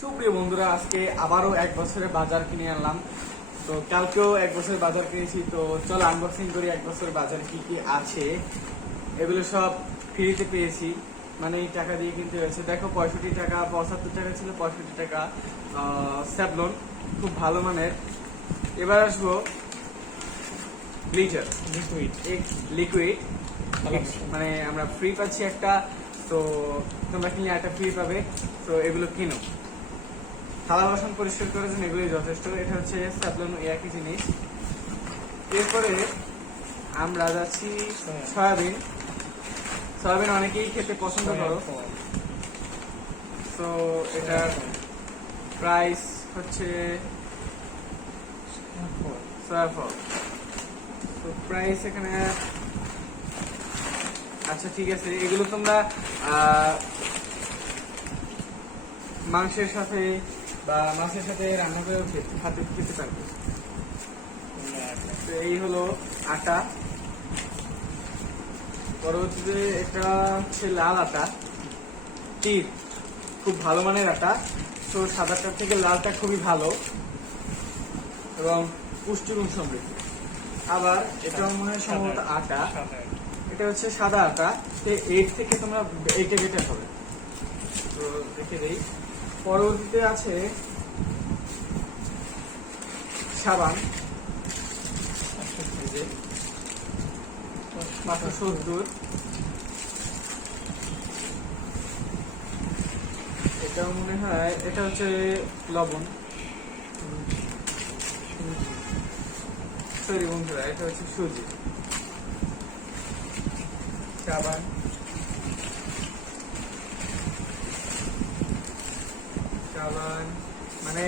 সুপ্রিয় বন্ধুরা, আজকে আবারও 1 বছরের বাজার কিনে আনলাম। তো কালকেও 1 বছরের বাজার কিনেছি। তো চলো আনবক্সিং করি 1 বছরের বাজারে কি কি আছে। এগুলো সব ফ্রিতে পেয়েছি, মানে এই টাকা দিয়ে কিনতে হয়েছে। দেখো 65 টাকা, 75 টাকা ছিল, 65 টাকা। স্যাভলন খুব ভালো মানের। এবার আসবো গ্লিটার লিকুইড, মানে আমরা ফ্রি পাচ্ছি একটা। তো তোমরা কিনলে একটা ফ্রি পাবে। তো এগুলো কিনো। থালা বাসন পরিষ্কার করার জন্য এগুলোই যথেষ্ট। এটা হচ্ছে স্যাভলন, একই জিনিস। এরপরে আমরা যাচ্ছি সয়াবিন। সয়াবিন অনেকেই খেতে পছন্দ করো। তো এটার প্রাইস হচ্ছে সয়াফল। তো প্রাইস এখানে, আচ্ছা ঠিক আছে, এগুলো তোমরা মাংসের সাথে বা মাছের সাথে রান্না করে হাতে খেতে পারবে। তো এই হলো আটা। পরবর্তীতে এটা হচ্ছে লাল আটা, তীর, খুব ভালো মানের আটা। তো সাদাটার থেকে লালটা খুবই ভালো এবং পুষ্টিগুণ সমৃদ্ধ। আবার এটা মনে হয় সম্ভবত আটা, এটা হচ্ছে সাদা আটা। এর থেকে তোমরা এইটা বেটার হবে। তো দেখে দেই। পরবর্তীতে আছে সাবান, 570। এটা মনে হয় এটা হচ্ছে লবণ, সরি বন্ধুরা, এটা হচ্ছে সুজি। সাবান, মানে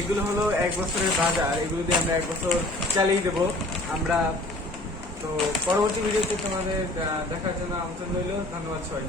এগুলো হলো 1 বছরের বাজার। এগুলো দিয়ে আমরা 1 বছর চালিয়ে দেবো আমরা। তো পরবর্তী ভিডিওতে তোমাদের দেখার জন্য আমন্ত্রণ রইল। ধন্যবাদ সবাই।